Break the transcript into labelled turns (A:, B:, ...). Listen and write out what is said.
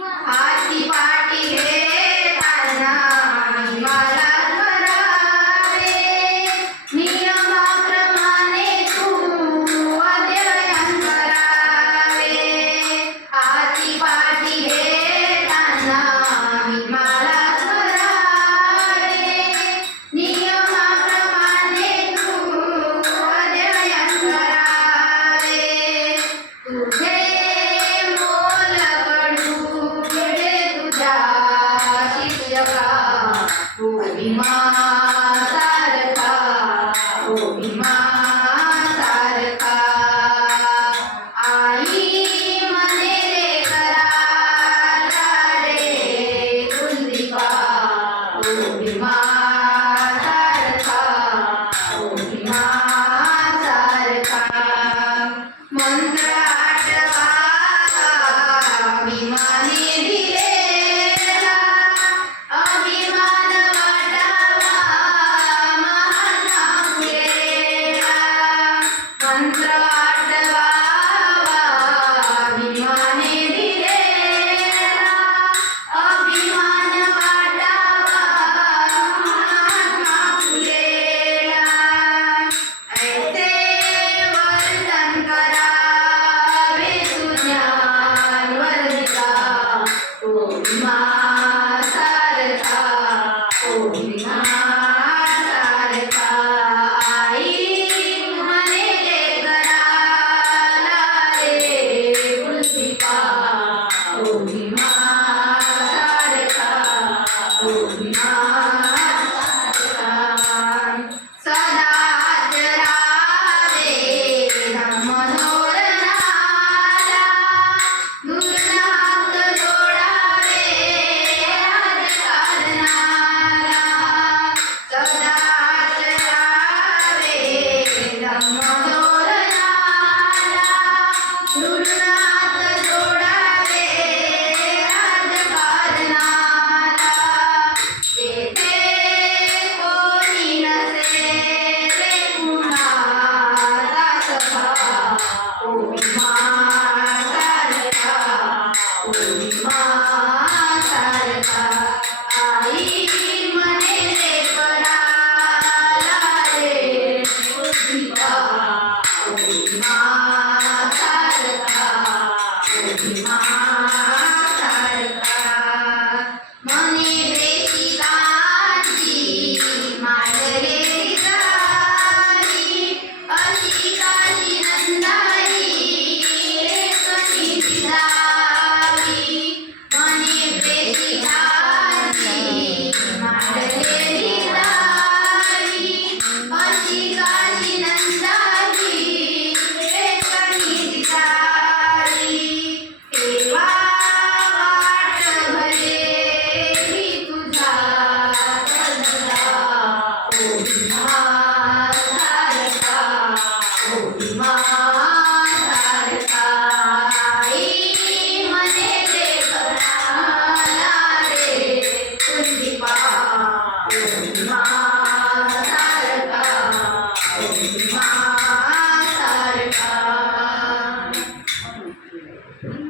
A: Ha. ओ विमा तारका, ओ विमा सरका आई मने लेकरा रे उंदीवा ओ विमा सरका ओ विमा सरका मन Holy आई मन